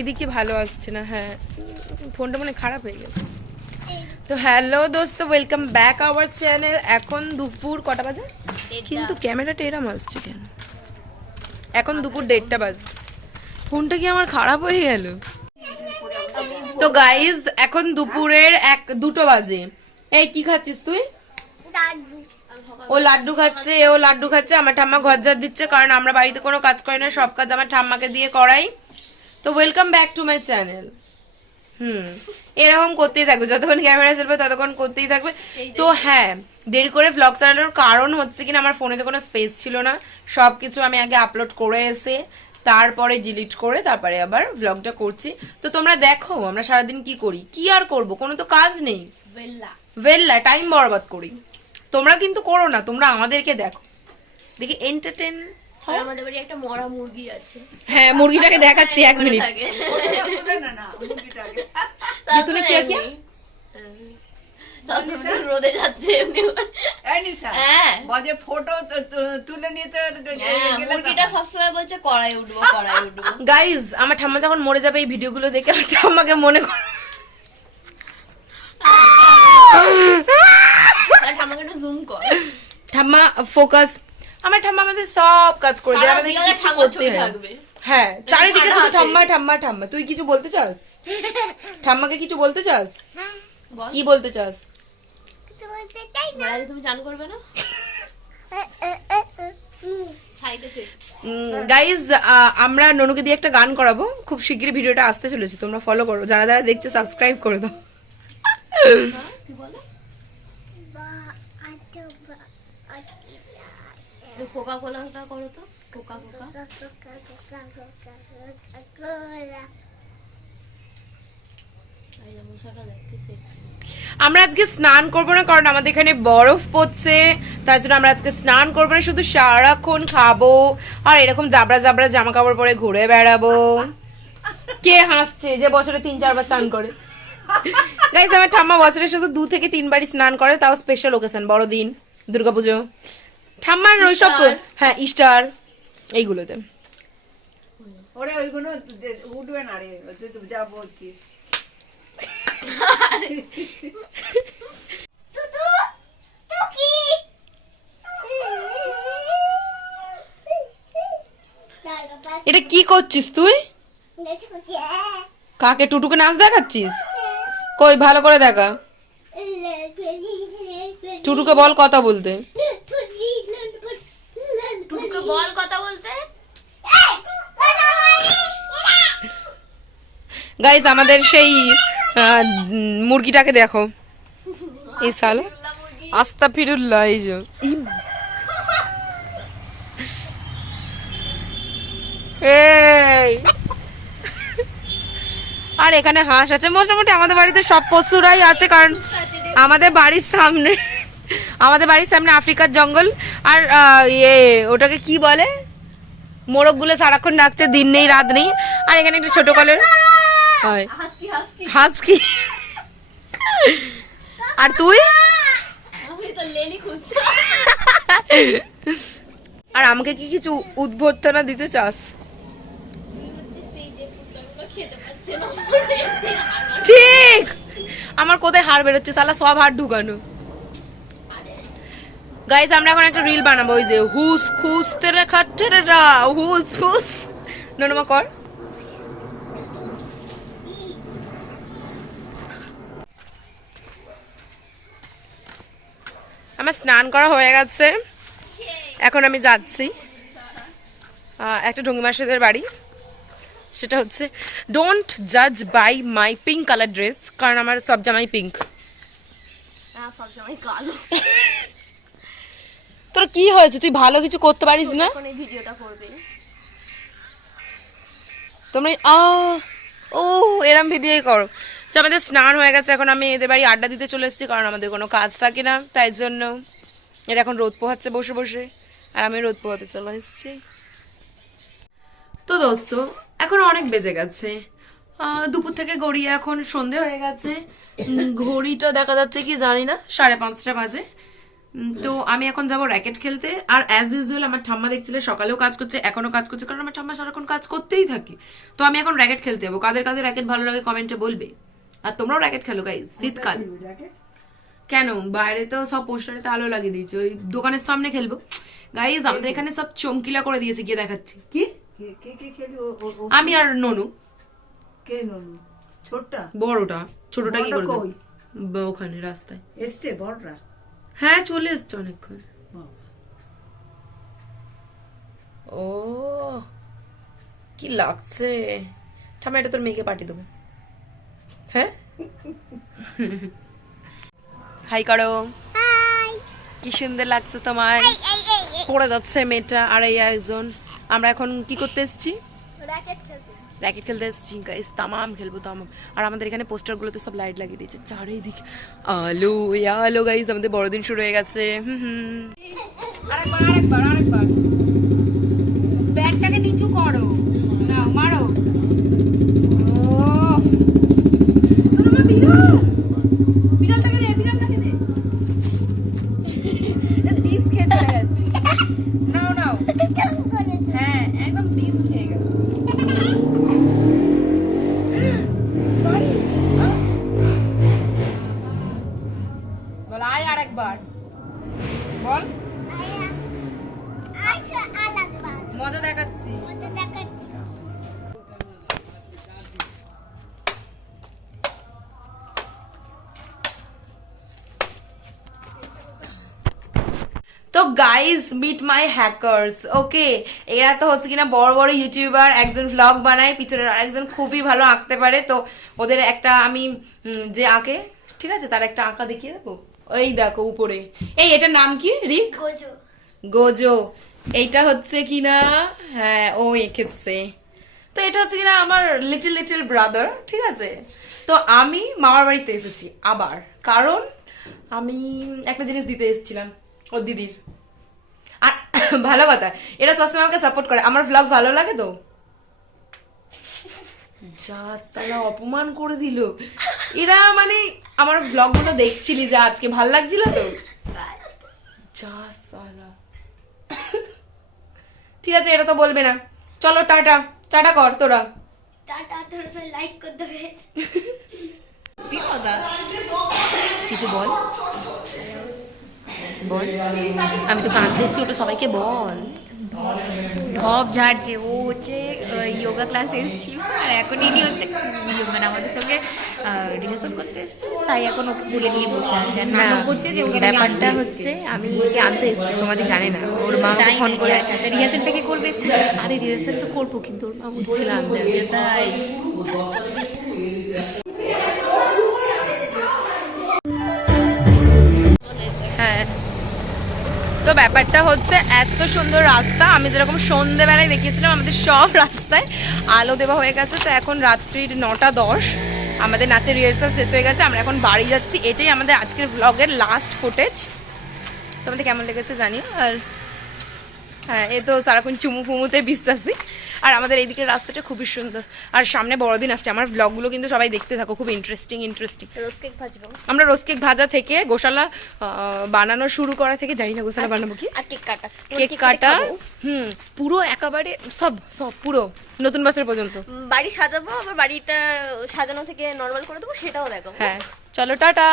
এইদিকে ভালো আসছে না। হ্যাঁ ফোনটা মনে খারাপ হয়ে গেছে। তো হ্যালো দোস্ত, ওয়েলকাম ব্যাক আওয়ার চ্যানেল। এখন দুপুর কটা বাজে? কিন্তু ক্যামেরাটা এরম আসছে কেন? এখন দুপুর 1:30টা বাজে। ফোনটা কি আমার খারাপ হয়ে গেল? তো গাইজ এখন দুপুরের 2টো বাজে। এই কি খাচ্ছিস তুই? ও লাড্ডু খাচ্ছে, ও লাড্ডু খাচ্ছে। আমার ঠাম্মা ঘর ঝাড় দিচ্ছে, কারণ আমরা বাড়িতে কোনো কাজ করি না, সব কাজ আমার ঠাম্মাকে দিয়ে করাই। তো welcome back to my channel. এরকম করতেই থাকবে, যতক্ষণ ক্যামেরা চলবে ততক্ষণ করতেই থাকবে। তো হ্যাঁ, দেরি করে ব্লগ চালানোর কারণ হচ্ছে কিনা আমার ফোনেতে কোনো স্পেস ছিল না। সবকিছু আমি আগে আপলোড করে এসে তারপরে ডিলিট করে তারপরে আবার ব্লগটা করছি। তো তোমরা দেখো আমরা সারাদিন কি করি। কি আর করব, কোনো তো কাজ নেই, বেল্লা টাইম বরবাদ করি। তোমরা কিন্তু করো না, তোমরা আমাদেরকে দেখো, দেখি এন্টারটেন। আমাদের বাড়ি একটা মরা মুরগি আছে। হ্যাঁ মুরগিটাকে দেখাচ্ছি 1 মিনিট। তুমি কি কি রোদে যাচ্ছে এমনি। হ্যাঁ বাজে ফটো তুলে নিতে মুরগিটা সবসময় বলছে কড়াই উঠবো কড়াই উঠবো। গাইজ আমার ঠাম্মা যখন মরে যাবে এই ভিডিওগুলো দেখে আমার ঠাম্মাকে মনে করে ঠাম্মাকে একটু জুম কর। ঠাম্মা ফোকাস। আমার ঠাম্মা আমাদের সব কাজ করে দেয়, আমাদের কিছু করতে হয়। হ্যাঁ চারিদিকে শুধু ঠাম্মা ঠাম্মা ঠাম্মা। তুই কিছু বলতে চাস? ঠাম্মাকে কিছু বলতে চাস? কি বলতে চাস? তুমি জান করবে না? গাইজ আমরা ননুকে দিয়ে একটা গান করাবো, খুব শিগগিরই ভিডিওটা আসতে চলেছে, তোমরা ফলো করো। যারা যারা দেখছে সাবস্ক্রাইব করে দাও। কি বলো? কোকা কোলাটা করো তো। কোকা কোকা আমরা আজকে স্নান করবো না, কারণ আমাদের এখানে বরফ পড়ছে। তার জন্য আমরা আজকে স্নান করবো না, শুধু সারাক্ষণ খাবো আর এরকম জাবড়া জাবড়া জামা কাপড় পরে ঘুরে বেড়াবো। কে হাসছে যে বছরে 3-4 বার স্নান করে? গাইস আমার ঠাম্মা বছরে শুধু 2 থেকে 3 বারই স্নান করে, তাও স্পেশাল ওকেশন, বড়দিন, দুর্গাপুজো, ঠাম্মার ওইসব। হ্যাঁ ইস্টার, এইগুলোতে। ওরে ওইগুলো উঠবে না রে, তুই যা বলছিস। এটা কি করছিস তুই? কাকে? টুটুকে নাচ দেখাচ্ছিস? কই ভালো করে দেখা। টুটুকে বল কথা বলতে। টুটুকে বল কথা বলতে। গাইজ আমাদের সেই মুরগিটাকে দেখো। এই সালা আস্তাগফিরুল্লাহ। এই যে এই আর এখানে হাঁস আছে। মোটামুটি আমাদের বাড়িতে সব পশুরাই আছে, কারণ আমাদের বাড়ির সামনে আফ্রিকার জঙ্গল। আর ওটাকে কি বলে, মোরগগুলো সারাক্ষণ ডাকছে, দিন নেই রাত নেই। আর এখানে একটা ছোট কলের হাসকি। আর তুই? আর আমাকে কি কিছু উদ্বর্তনা দিতে চাস? ঠিক, আমার কোথায় হাড় বেরোচ্ছে, সালা সব হাড় ঢুকানো। গাইজ আমরা এখন একটা রিল বানাবো, ওই যে হুস খুস তেরে খাটেরা হুস হুস। ননমা কর। আমার স্নান করা হয়ে গেছে, এখন আমি যাচ্ছি একটা ঢঙ্গি মাসিদের বাড়ি। সেটা হচ্ছে ডোন্ট জাজ by my pink colour dress, কারণ আমার সব জামাই পিঙ্ক। তোর কি হয়েছে? তুই ভালো কিছু করতে পারিস না? তোমরা ও এরম ভিডিওই করো। তো আমাদের স্নান হয়ে গেছে, এখন আমি এদের বাড়ি আড্ডা দিতে চলে এসেছি, কারণ আমাদের কোনো কাজ থাকে না, তাই জন্য এরা এখন রোদ পোহাচ্ছে বসে বসে, আর আমি রোদ পোহাতে চলে এসেছি। তো দোস্ত এখন অনেক বেজে গেছে, দুপুর থেকে গড়িয়ে এখন সন্ধে হয়ে গেছে। ঘড়িটা দেখা যাচ্ছে কি জানি না, 5:30 বাজে। তো আমি এখন যাব র্যাকেট খেলতে। আর অ্যাজ ইউজুয়াল আমার ঠাম্মা দেখছিলে সকালেও কাজ করছে, এখনো কাজ করছে, কারণ আমার ঠাম্মা সারাক্ষণ কাজ করতেই থাকে। তো আমি এখন র্যাকেট খেলতে যাবো। কাদের কাদের র্যাকেট ভালো লাগে কমেন্টে বলবে। আর তোমরাও র্যাকেট খেলো গাইজ, শীতকাল। কেন, বাইরে তো সব পোস্টারে আলো লাগিয়ে দিয়েছে, ওই দোকানের সামনে খেলবো গাইজ। আমাদের এখানে সব চমকিলা করে দিয়েছে, গিয়ে দেখাচ্ছি। কি আমি আর ননু। কে ননু? ছোটটা? বড়টা। ছোটটা কি বড়টা করবে? কই? ওখানে রাস্তায়। এসছে বড়রা? হ্যাঁ চলে এসছে অনেকক্ষণ। ও কি লাগছে। ঠাম্মা এটা তোর মেয়েকে পাঠিয়ে দেবো। হ্যাঁ হাই করো। কি সুন্দর লাগছে তোমায়। পড়ে যাচ্ছে মেয়েটা। আর এই একজন। আমরা এখন কি করতে এসেছি? র্যাকেট খেলতে এসেছি গাইস। তামাম খেলবো তামাম। আর আমাদের এখানে পোস্টারগুলোতে সব লাইট লাগিয়ে দিয়েছে চারিদিকে, আলো আলো গাইস। আমাদের বড়দিন শুরু হয়ে গেছে। আরেকবার ব্যাগটাকে নিচু করো, নাও মারো। বিড়ালটাকে নে, বিড়ালটাকে নে। ডিস খেয়ে চলে গেছে। নাও নাও। হ্যাঁ একদম ডিস খেয়ে গেছে। বল আয় আরেকবার বল। মজা দেখাচ্ছি। তো গাইজ মিট মাই হ্যাকার্স। ওকে, এরা তো হচ্ছে কিনা বড় বড় ইউটিউবার, একজন ভ্লগ বানায়, পিছনের আরেকজন খুবই ভালো আঁকতে পারে। তো ওদের একটা আমি যে আঁকে, ঠিক আছে, তার একটা আঁকা দেখিয়ে দেবো। ওই দেখো উপরে। এই এটার নাম কি? রিক গোজো। এইটা হচ্ছে কিনা, হ্যাঁ ও এঁকেছে। তো এটা হচ্ছে কিনা আমার লিটল লিটল ব্রাদার, ঠিক আছে। তো আমি মামার বাড়িতে এসেছি আবার, কারণ আমি একটা জিনিস দিতে এসেছিলাম ওর দিদির। আর ভালো কথা, এরা সবসময় আমাকে সাপোর্ট করে। আমার ভ্লগ ভালো লাগে তো। যা সালা অপমান করে দিল এরা। মানে আমার ভ্লগগুলো দেখছিলি যে আজকে ভাল লাগছিল তো। যা সালা। ঠিক আছে, এটা তো বলবে না। চলো টাটা। টাটা কর তোরা। টাটা, थोड़ा सा लाइक कर देবে। কিছু বল বল। আমি তো কাঁদতে এসেছি, ওটা সবাইকে বল। ঢপ ঝাড়ছে। ও হচ্ছে যোগা ক্লাসে এসেছিল, আর এখন ইনি হচ্ছে মানে আমাদের সঙ্গে রিহার্সাল করতে এসছে, তাই এখন ওকে তুলে নিয়ে বসে আছে। আর নাটক করছে যে ওকে ব্যাপারটা হচ্ছে আমি একে আনতে এসেছি, সমাধি জানে না। ওর মা আমাকে ফোন করে আছে। আচ্ছা রিহার্সালটা কি করবে? আরে রিহার্সাল তো করবো, কিন্তু ওর মা বলছিল আনতে আসতে। তাই হ্যাঁ, তো ব্যাপারটা হচ্ছে এত সুন্দর রাস্তা। আমি যেরকম সন্ধেবেলায় দেখিয়েছিলাম আমাদের সব রাস্তায় আলো দেওয়া হয়ে গেছে। তো এখন রাত্রির 9:10, আমাদের নাচের রিহার্সাল শেষ হয়ে গেছে। আমরা এখন বাড়ি যাচ্ছি। এটাই আমাদের আজকের ব্লগের লাস্ট ফুটেজ। তোমাদের কেমন লেগেছে জানিও। আর হ্যাঁ, এ তো সারাক্ষণ চুমু ফুমুতে বিশ্বাসী। আর আমাদের এইদিকের রাস্তাটা খুবই সুন্দর। আর সামনে বড়দিন আসছে। আমার ব্লগগুলো কিন্তু সবাই দেখতে থাকো, খুব ইন্টারেস্টিং। রোজ কেক ভাজবো আমরা রোজ কেক ভাজা থেকে, গোশালা বানানো শুরু করা থেকে, জানি না গোশালা বানাবো কি, আর কেক কাটা। কেক কাটা, পুরো একেবারে সব সব পুরো নতুন বছর পর্যন্ত। বাড়ি সাজাবো, আবার বাড়িটা সাজানো থেকে নরমাল করে দেবো, সেটাও দেখো। হ্যাঁ চলো টাটা।